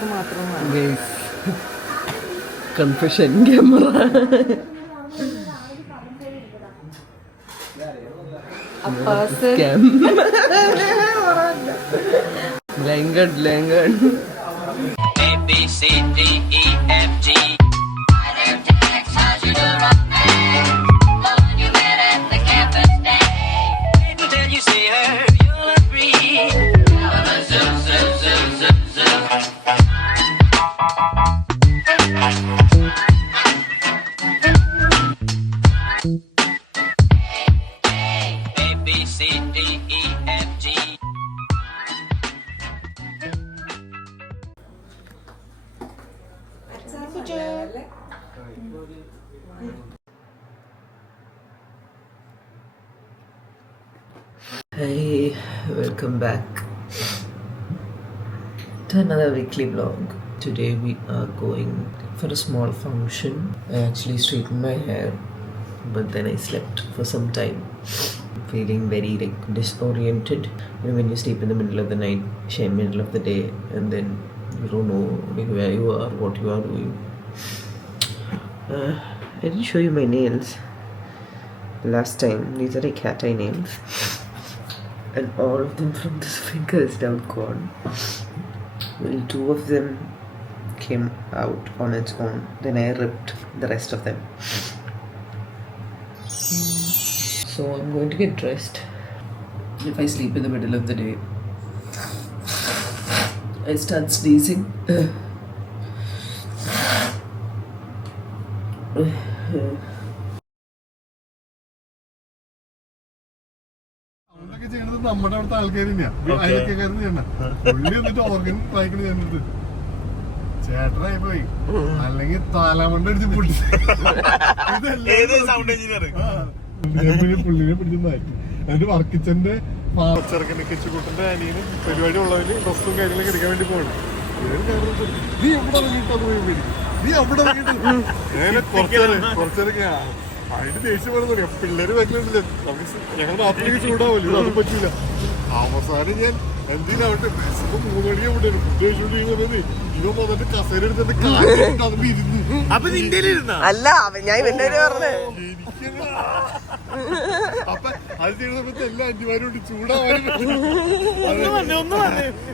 Glass മാത്രം. Confession camera. ലങ്കഡ് ലങ്കഡ്. Hey, welcome back to another weekly vlog. Today we are going for a small function. I actually straightened my hair, but then I slept for some time. Feeling very disoriented. You know, when you sleep in the middle of the night, middle of the day, and then you don't know where you are, what you are doing. I didn't show you my nails last time. These are like cat eye nails. And all of them from this finger is down gone. Well, 2 of them came out on its own. Then I ripped the rest of them. So I'm going to get dressed. If I sleep in the middle of the day, I start sneezing. നമ്മുടെ അവിടുത്തെ ആൾക്കാർ തന്നെയാ അയൽക്കാർ ചെയ്യണ്ട. പുള്ളി എന്നിട്ട് organ വായിക്കണ ചെയ്യുന്നത് ചേട്ടനായി പോയി. അല്ലെങ്കിൽ താലാമണ്ടടിച്ച് പുള്ളി പുള്ളിനെ പിടിച്ച് മാറ്റി. എന്നിട്ട് വർക്കിച്ചന്റെ ചെറുക്കനെ കെച്ചുകൂട്ടന്റെ അനിയനും പരിപാടി ഉള്ളവന് ഡ്രസ്സും കാര്യങ്ങളൊക്കെ എടുക്കാൻ വേണ്ടി പോകണം. നീ എവിടെ ഇറങ്ങിയിട്ടത് പോയി, നീ അവിടെ ഇറങ്ങിയിട്ട് കുറച്ചേരൊക്കെ അതിന് ദേഷ്യം പറയുന്നു. പിള്ളേര് വരുന്നുണ്ടല്ലേ, നമുക്ക് ഞങ്ങൾ രാത്രിക്ക് ചൂടാവല്ലോ, അതും പറ്റില്ല. അവസാനം ഞാൻ എന്തിനാവട്ടെ 3 മണിക്ക് അവിടെ ഫുഡ് കഴിച്ചോണ്ടിരിക്കുന്നത് ഇവ വന്നിട്ട് കസേര എടുത്തിട്ട് കാര്യം ഇരുന്നു. അല്ല ഞാൻ അപ്പൊ അത് ചെയ്യുന്ന സമയത്ത് എല്ലാ അന്റിമാരും ചൂടാവാനും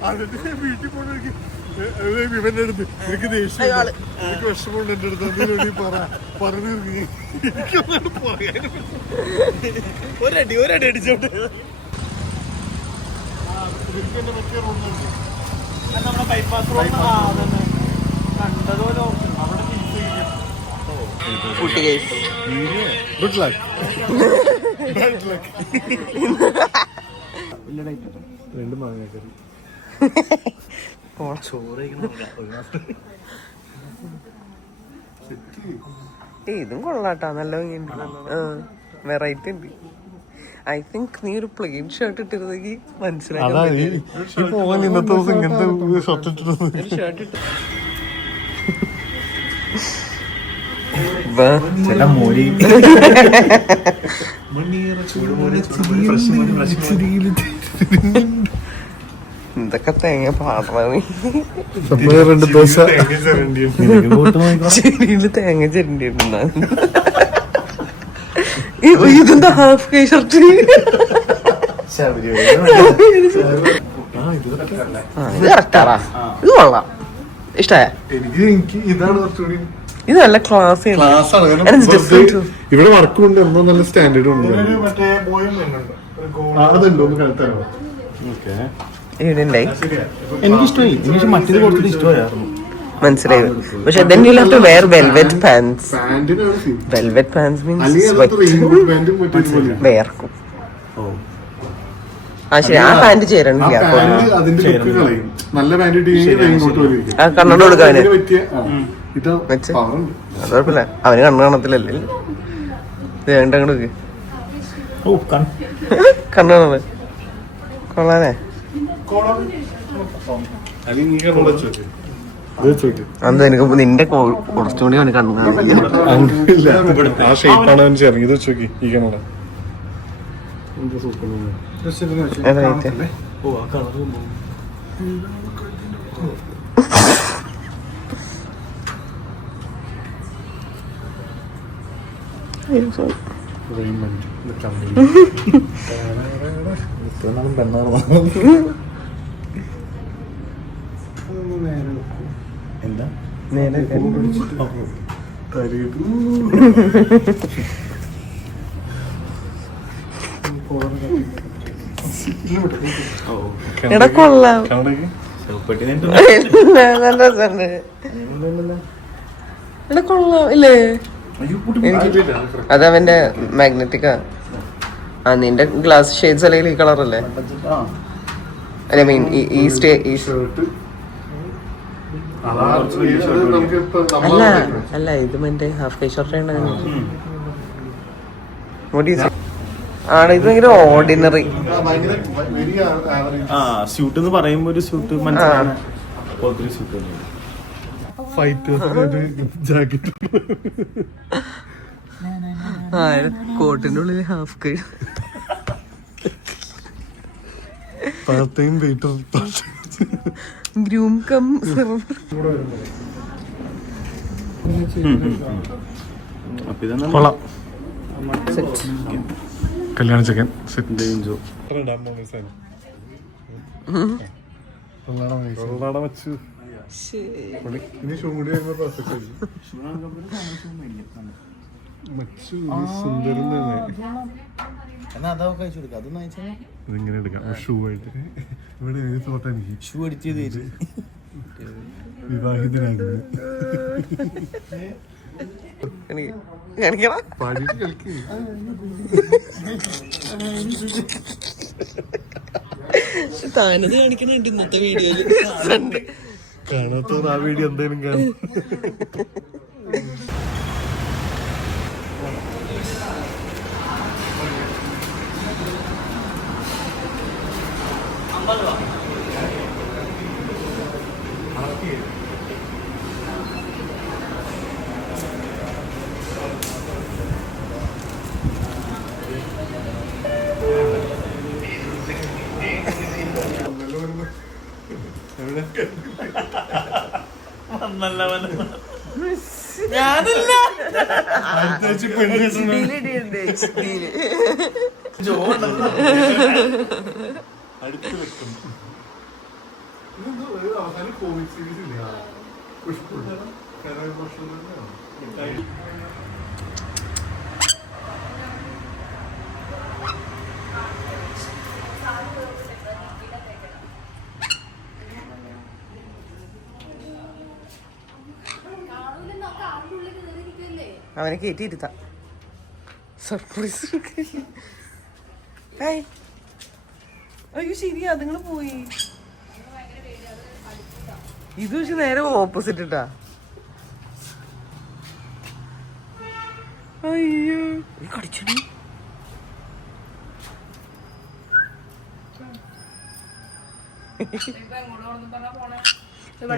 അതിന്റെ വീട്ടിൽ പോയി ഇവന്റെ അടുത്ത് എനിക്ക് ദേഷ്യം, എനിക്ക് വിഷമമുണ്ട് എന്റെ അടുത്ത്, എന്തിനു പറഞ്ഞു എനിക്കൊന്നും പറയാനും ഒരടി അടിച്ചോണ്ട് മറ്റേ റൂമുണ്ട് നമ്മുടെ ബൈപ്പാസ് കണ്ടതുപോലെ അവിടെ ഗുഡ് ലക്ക്. രണ്ട് മാങ്ങാക്കറി ഇതും കൊള്ളാട്ടാ, നല്ല വെറൈറ്റി ഉണ്ട്. ഐ തിങ്ക് നീ ഒരു പ്ലെയിൻ ഷർട്ട് ഇട്ടിരുന്നെങ്കിൽ മനസ്സിലായി. ഇന്നത്തെ ദിവസം ഇങ്ങനത്തെ ഷർട്ട് ഇട്ടിരുന്നത് ഷർട്ട് ഇട്ട് എന്തൊക്കെ തേങ്ങ പാടണ ചെടിയില് തേങ്ങ ചെരണ്ടിട്ടുണ്ടാ. ഇതെന്താ ഹാഫ് കൈ ഷർട്ട്? ഇത് കറക്റ്റാടാ, ഇത് കൊള്ളാം, ഇഷ്ടായ. എനിക്ക് ഇതാണ് കുറച്ചുകൂടി ഇത് നല്ല ക്ലാസ്. ഇവിടെ വർക്കും ഉണ്ട്, എന്തോ നല്ല സ്റ്റാൻഡേർഡും ഉണ്ട്. എനിക്കിഷ്ടമായി, മറ്റേത് കൊടുത്തിട്ട് ഇഷ്ടമായിരുന്നു, മനസ്സിലായി. പക്ഷെ then you'll have to wear velvet pants. Velvet pants means വേർക്കും. ആ ശരി, ആ പാന്റ് ചേരണില്ല. കണ്ണട കൊടുക്കാന് കുഴപ്പമില്ല, അവന് കണ്ണു കാണത്തില്ലല്ലേ. കണ്ണു കാണുന്നത് കൊള്ളാനേ. എന്താ എനിക്ക് നിന്റെ കുറച്ചുകൂടി അവന് കണ്ണു എന്താ നേരെ എടാ കൊള്ളാം. നല്ല രസമുണ്ട്. എടാ കൊള്ളാം ഇല്ലേ? അതവന്റെ മാഗ്നറ്റിക്കാ. ആ നിന്റെ ഗ്ലാസ് ഷെയ്ഡ്സ് അല്ലെങ്കിൽ ഈ കളറല്ലേ? ഐ മീൻ ഈ അല്ല ഇത് മറ്റേ ഹാഫ് കൈ ഷോർട്ട് ആണ്. ഇത് ഭയങ്കര ഓർഡിനറി. സ്യൂട്ട് എന്ന് പറയുമ്പോ ഒരു സ്യൂട്ട് മനസ്സിലാണ്. കോട്ടിന്റെ ഉള്ളിൽ ഹാഫ് കൈ. ഗ്രൂം കം കല്യാണ ചെക്കൻ ഇതിങ്ങനെ എടുക്കാം. ഷൂ ആയിട്ട് ഇവിടെ തോട്ടെ ഷൂ അടിച്ചത് വിവാഹിതനാകുന്നത് പാടിയിട്ട് കളിക്കും. താനത് കാണിക്കണുണ്ട് ഇന്നത്തെ വീഡിയോയില്. കാണാത്തവർ ആ വീഡിയോ എന്തായാലും കാണും. അടുത്ത് വെക്കും. അവസാനം കോവിഡ് സീരീസ് ഇല്ല അവനെ കയറ്റിയിരുത്താം. സർപ്രൈസ്. അയ്യോ ശരിയാ, നിങ്ങൾ പോയി. ഇത് പക്ഷെ നേരെ ഓപ്പോസിറ്റ് ഇട്ടാ. അയ്യോ കടിച്ചു.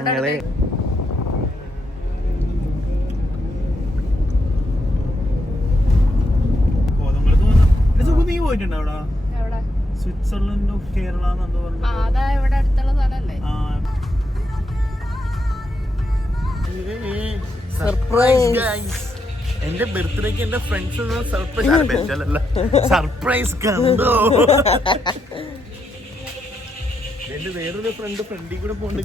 ഞങ്ങള് നീ പോയിട്ടുണ്ടോ അവിടെ? സ്വിറ്റ്സർലൻഡ് ഓഫ് കേരള എന്തോ പറഞ്ഞു. സർപ്രൈസ്. എന്റെ ബർത്ത്ഡേക്ക് എന്റെ ഫ്രണ്ട്സ് സർപ്രൈസ് കണ്ടോ? എന്റെ വേറൊരു ഫ്രണ്ടിൽ കൂടെ പോണ്ട്.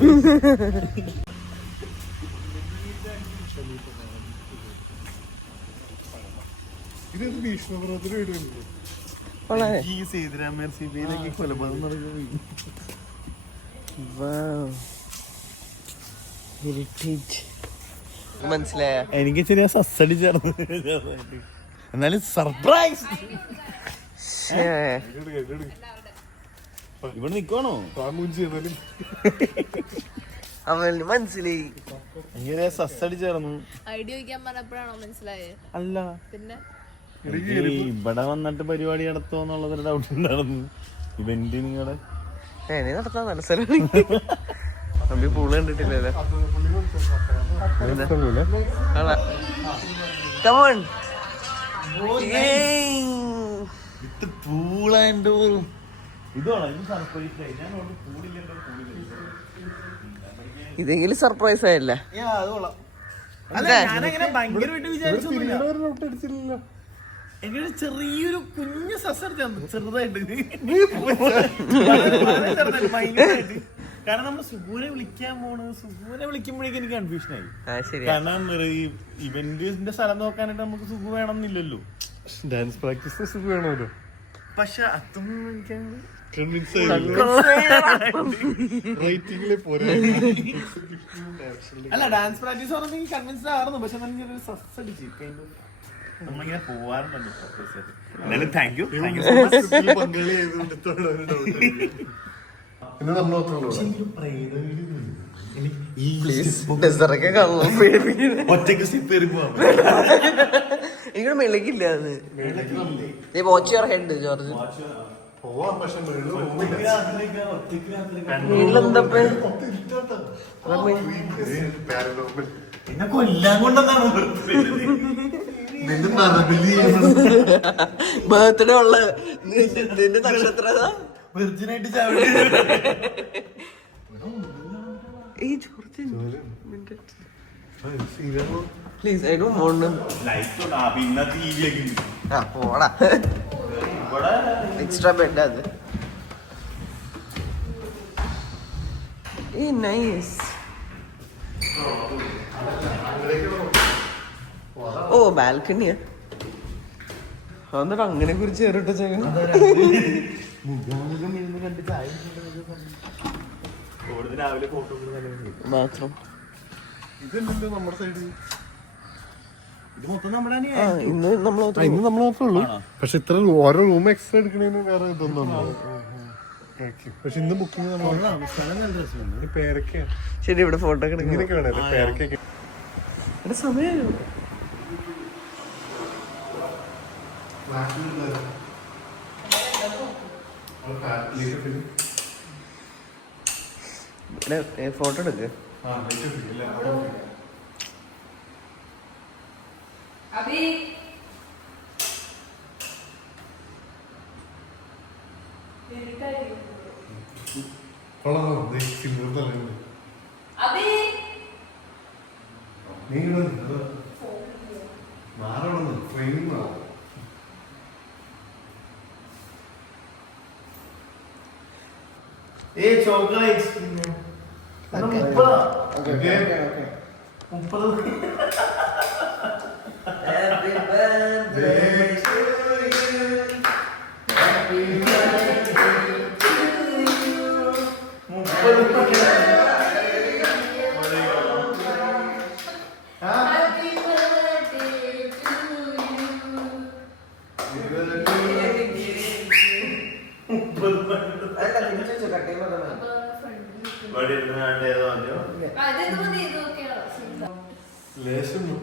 ഇത് ഭീഷ്മപർവ്വത്തിന് വീടുണ്ട്. കൊലപാതകം മനസ്സിലായ? എനിക്ക് ചെറിയ സസ്സടി ചേർന്ന്. എന്നാലും സർപ്രൈസ്. ഇവിടെ നിക്കണോ? അവന് മനസ്സിലായി. എനിക്ക് സസ്സടി ചേർന്നു. അല്ല പിന്നെ ഇവിടെ വന്നിട്ട് പരിപാടി നടത്തുമെന്നുള്ളതൊരു ഡൗട്ട് ഉണ്ടായിരുന്നു. ഇവന്റ് നിങ്ങളെ നടത്താൻ നല്ല സ്ഥലമാണ്. പൂള് കണ്ടിട്ടില്ലല്ലോ. ഇതെങ്കിലും സർപ്രൈസ് ആയില്ല. എനിക്കൊരു ചെറിയൊരു കുഞ്ഞു സസ്സടിച്ചു ചെറുതായിട്ട് കാരണം നമ്മൾ സുഖൂനെ വിളിക്കാൻ പോണത് സുഖൂനെ വിളിക്കുമ്പോഴേക്കും എനിക്ക് കൺഫ്യൂഷൻ ആയി. കാരണം ഈ ഇവന്റിന്റെ സ്ഥലം നോക്കാനായിട്ട് നമുക്ക് സുഖം വേണമെന്നില്ലല്ലോ. ഡാൻസ് പ്രാക്ടീസ് സുഖം വേണമല്ലോ. പക്ഷെ അതൊന്നും എനിക്ക് അല്ല ഡാൻസ് പ്രാക്ടീസ് പറഞ്ഞെങ്കിൽ കൺവിൻസ്ഡ് ആയിരുന്നു. പക്ഷെ എനിക്കൊരു സസ് അടിച്ച് നമ്മളിങ്ങനെ പോവാറുണ്ടല്ലോ. എന്തായാലും താങ്ക് യു ഒറ്റക്ക് സ്ലിപ്പ് കയറി പോവാം. ഇങ്ങോട്ട് മെളിക്കില്ല. Watch your head George. എന്നെ കൊല്ലാൻ കൊണ്ടെന്നാണ് ബർത്ത്ഡേ ഉള്ള നിന്റെ നക്ഷത്ര വെർജിനായിട്ട് ചാവി. പ്ലീസ് ഐ ഡോണ്ട് വാണ്ട് പിന്നെ ടിവിയൊക്കെ പോടാ. എക്സ്ട്രാ ബെഡ് അത്. നൈസ്. ഓ ബാൽക്കണിയാ. എന്നിട്ട് അങ്ങനെ കുറിച്ച് കയറിട്ട രാവിലെ ഫോട്ടോ ബാത്റൂം. ഇതല്ലല്ലോ നമ്മുടെ സൈഡ്. ഇത് മൊത്തം നമ്മുടെ ഇന്ന് നമ്മൾ മാത്രമേ ഉള്ളൂ. പക്ഷെ ഇത്ര ഓരോ റൂം എക്സ്ട്രാ എടുക്കണേന് വേറെ ഇതൊന്നും. പക്ഷെ ഇന്ന് ബുക്കിംഗ് പേരൊക്കെയാണ്. ശരി ഇവിടെ ഫോട്ടോ ഒക്കെ ഇങ്ങനെയൊക്കെ വേണേ പേരൊക്കെ. സമയം ഫോട്ടോ എടുക്ക്. ചോക്ലേറ്റ് 30.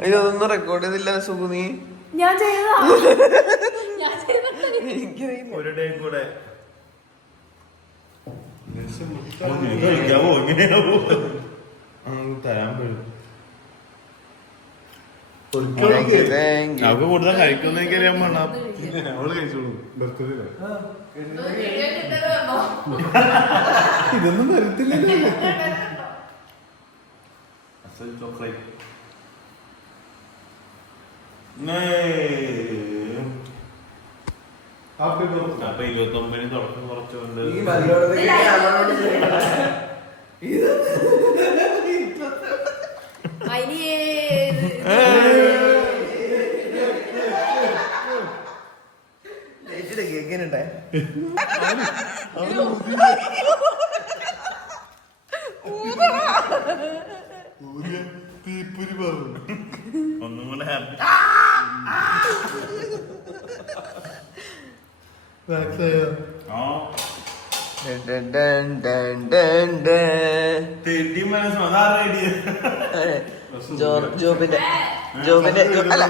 ഇതൊന്നും റെക്കോർഡ് ചെയ്തില്ല സുഖു നീ. ഞാൻ ചെയ്തതാ. ഒരു ഡേ കൂടെ കഴിക്കാവോ? എങ്ങനെയാവോ തരാൻ പറ്റും. അവർക്ക് കൂടുതൽ കഴിക്കുന്ന എനിക്കറിയാൻ വേണ്ട. അവള് കഴിച്ചോളൂ. ബർത്ത്ഡേ ഇതൊന്നും ഇതൊന്നും തരത്തില്ലല്ലോ. ചോക്ലേറ്റ് അപ്പൊ 29 തുടക്കം കുറച്ചുകൊണ്ട് എങ്ങനെയുണ്ടേ? തീപ്പൊരി പറഞ്ഞു. ഒന്നും കൂടെ ഹാപ്പി. ജോബിന്റെ അല്ല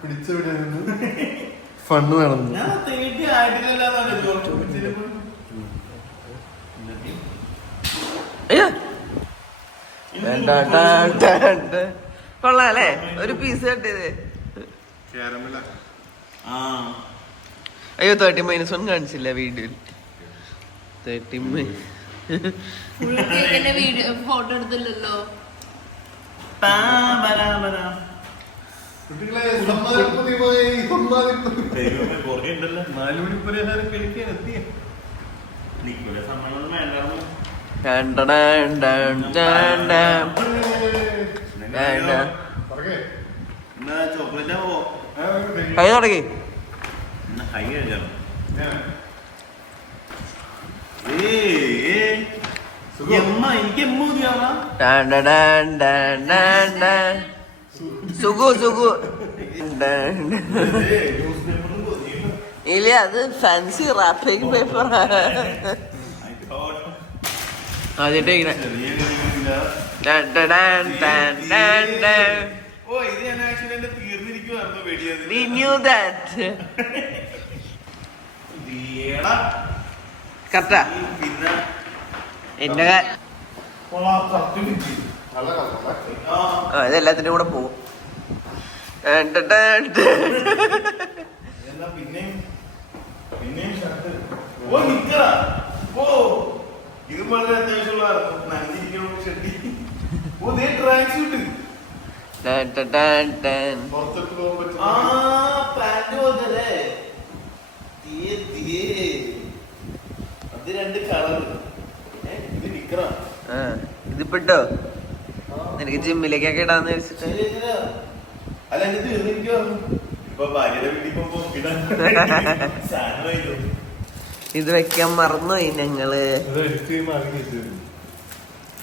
പിടിച്ചവിടെ ഫണ്ട് വേണം. കൊള്ളാല്ലേ ഒരു പീസ് കട്ടിയത്. അയ്യോ 30-1 കാണിച്ചില്ല വീഡിയോയിൽ. 30 ഫോട്ടോ എടുത്തില്ലല്ലോ. കുട്ടികളെ സമ്മാനപ്പതിവായി ദൈവമേ, കുറേ ഉണ്ടല്ലോ. 4 മണി പരിഹാരം കഴിക്കാൻ എത്തിയ നിൽക്കൂല. സമ്മാനം വേണ്ടായിരുന്നു. എന്നാ ചോക്ലേറ്റ് ആവോ? കൈ തുടങ്ങി. എന്നാ കൈ കഴിക്കണം. എനിക്ക് എമ്മ മതിയാവാ. സുഖു സുഖു ഇല്ല, അത് ഫാൻസി റാപ്പിംഗ് പേപ്പർ ആദ്യത്തെ ഇങ്ങനെ. ഓ, ഇത് ഞാൻ ആക്ച്വലി എന്റെ തീർന്നിരിക്കുവായിരുന്നു വെടിയത്. We knew that. കറക്റ്റാ. പിന്നെ എന്റെ ഇതെല്ലാത്തിനും കൂടെ പോകും. പിന്നെയും ഷർട്ട്. ഓ, നിക്കറാ. ഓ, ഇത് വളരെ അത്യാവശ്യമുള്ളതായിരുന്നു. നനഞ്ഞിരിക്കണം ഷർട്ടി. ഓ, ദേ ട്രാക്ക് സ്യൂട്ട്. പുറത്തോട്ട് പോകാൻ പറ്റും. ആ, പാന്റ് പോലല്ലേ? അത് 2 കളർ. ഇത് നിക്കറാ. ഇതിപ്പെട്ടോ നിനക്ക് ജിമ്മിലേക്കൊക്കെ ഇടാന്ന് വെച്ചിട്ട്. അല്ല, എന്റെ തീർന്നിരിക്കുവായിരുന്നു. ഇപ്പൊ ഭാര്യയുടെ വീട്ടിൽ പോകുമ്പോ സാധനമായിരുന്നു. ഇത് വെക്കാൻ മറന്നുപോയി ഞങ്ങള്.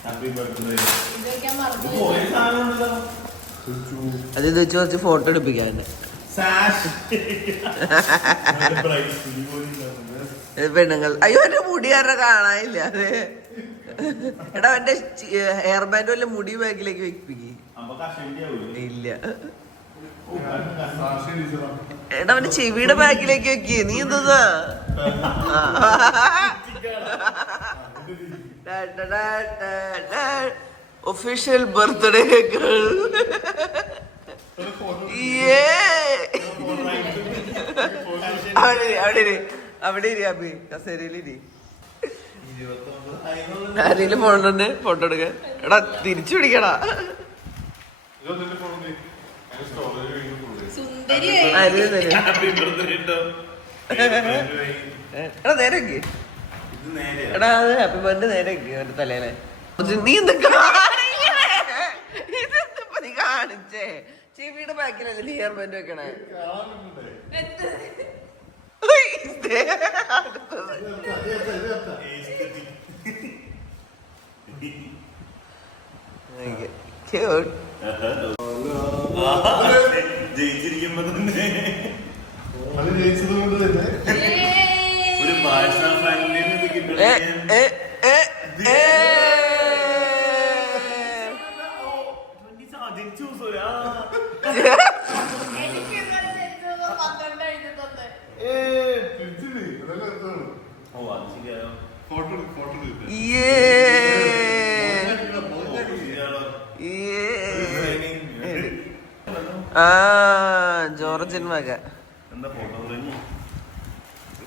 Happy birthday. ഇതൊക്കെ മറന്നു. പോയ സാധനം ഉണ്ടല്ലോ. അത് ഇത് വെച്ച് കുറച്ച് ഫോട്ടോ എടുപ്പിക്കാൻ തന്നെ. പെണ്ണുങ്ങൾ അയ്യോ എന്റെ മുടി കാരണം കാണാനില്ല. അതെ എടാ, എന്റെ ഹെയർ ബാൻഡ് വല്ല മുടി ബാഗിലേക്ക് വെപ്പിക്ക്. ഇല്ല എടാ, അവന്റെ ചെവിയുടെ ബാഗിലേക്ക് വെക്ക്. നീ എന്താ ഒഫീഷ്യൽ ബർത്ത്ഡേ അവിടെ ഇരി അബി, കസേരയിലിരി. ആരെങ്കിലും ഫോണുണ്ട് ഫോട്ടോ എടുക്കാൻ. എടാ, തിരിച്ചു പിടിക്കടാ. സുന്ദരിയായി. എടാ, നേരെ വെക്ക്. എടാ, അത് ഹാപ്പി ബർത്ത്ഡേ നേരെ വെക്ക് അവന്റെ തലേനെ. നീ എന്തൊക്കെ ഇതെന്തപ്പോ നീ കാണിച്ചേ? ചെവിയുടെ ബാക്കിലല്ലേ നീ ഹെയർ ബാൻഡ് വെക്കണേ? ജയിച്ചിരിക്കുമ്പോ തന്നെ അത് ജയിച്ചത് കൊണ്ട് തന്നെ ഒരു ഭാഷ ഫാമിലി കിട്ടും. എനിക്ക് ഇന്നലെ ജനിച്ചത് 12 എഴുതുന്നത്. ഓ, അത് ശരിയായോ? ഫോട്ടോ ആ ജോർജിൻ മക എന്താ ഫോട്ടോ പറഞ്ഞു?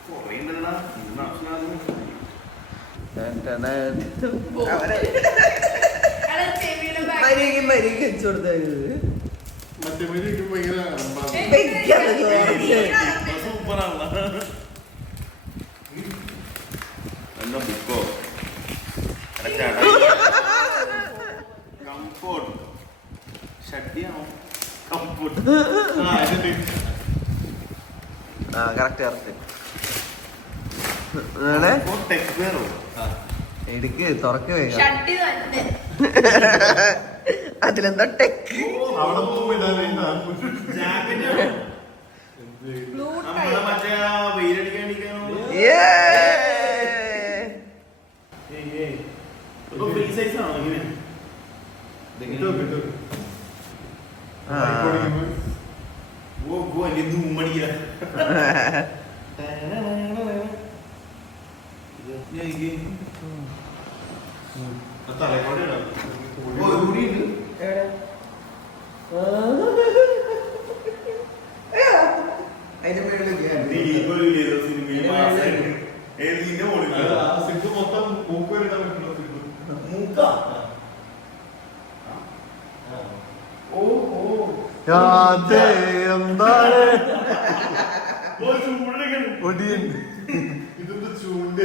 കൊറേ ഉണ്ടല്ലോ. എടാ, ചെവിയുടെ back. മരിക്ക് വെച്ചു കൊടുത്തത്. മറ്റേ ഭയങ്കര സൂപ്പറാണല്ലോ. എന്താ ബുക്കോ? കംഫോർട്ട് ഷട്ടിയാണോ? കംഫോർട്ട്. ആ കറക്റ്റ് ടെക്സ്പെയറോ? എടുക്ക്, തുറക്ക് വേഗം. ഷട്ടി തന്നെ. അതിലെന്താ ടെക്ക്? അവിടെ പോകുമ്പോ Blue നമ്മളെ type. മറ്റേ വെയിലടിക്കാണ്ടിരിക്കാനോ? ഫ്രീ സൈസ് ആണോ ഇങ്ങനെ? ഓ ഗോ, എന്റെ ധൂമടിക്കില്ല. തലക്കോടെ സിദ്ധു മൊത്തം മൂക്ക് വരിടാൻ പറ്റുള്ളൂ. സിദ്ധു എന്താണ് ഒടിയൻ ഇതെന്താ ചൂണ്ട്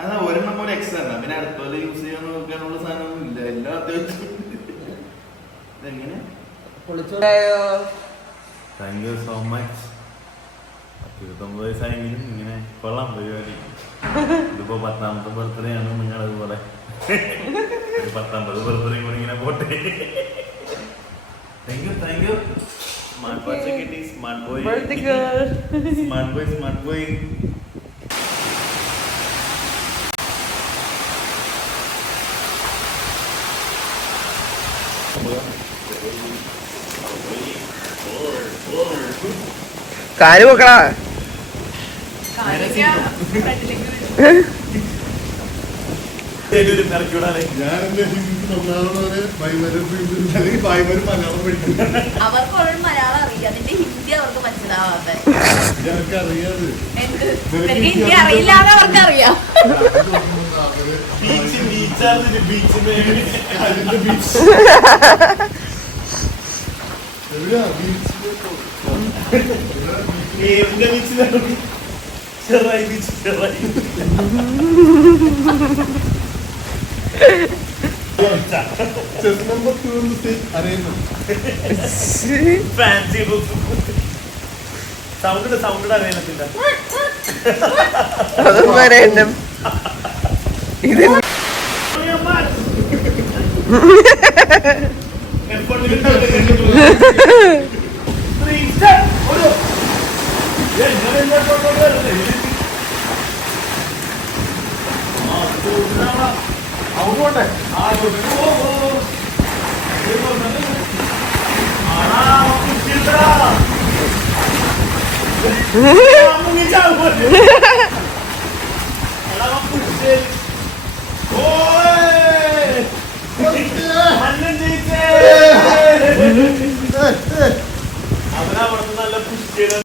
അതാ ഒരെണ്ണം പോലെ എക്സ്ട്രാ പിന്നെ അടുത്തോലെ യൂസ് ചെയ്യാൻ നോക്കാനുള്ള സാധനമൊന്നും ഇല്ല എല്ലാം അത്യാവശ്യം ഇതെങ്ങനെ താങ്ക് യു സോ മച്ച് 29 വയസ്സായെങ്കിലും ഇങ്ങനെ കൊള്ളാം പരിപാടി ഇതിപ്പോ 10ാമത്തെ ബർത്ത്ഡേ ആണ് നിങ്ങളതുപോലെ ഒരു 19 ബർത്ത്ഡേ കൂടി ഇങ്ങനെ പോട്ടെ താങ്ക് യു സ്മാർട്ട് വാച്ച് കിട്ടി സ്മാർട്ട് ബോയ് കാല് പോക്കടാ അവർക്ക് മലയാളം അറിയാം അതിന്റെ ഹിന്ദി അവർക്ക് മനസ്സിലാവാതെ ഹിന്ദി അറിയില്ലാതെ അവർക്ക് അറിയാം സൗണ്ട് അറിയാനത്തില്ല അതൊന്നും അറിയണ്ട ഇത് മുങ്ങിച്ചാൽ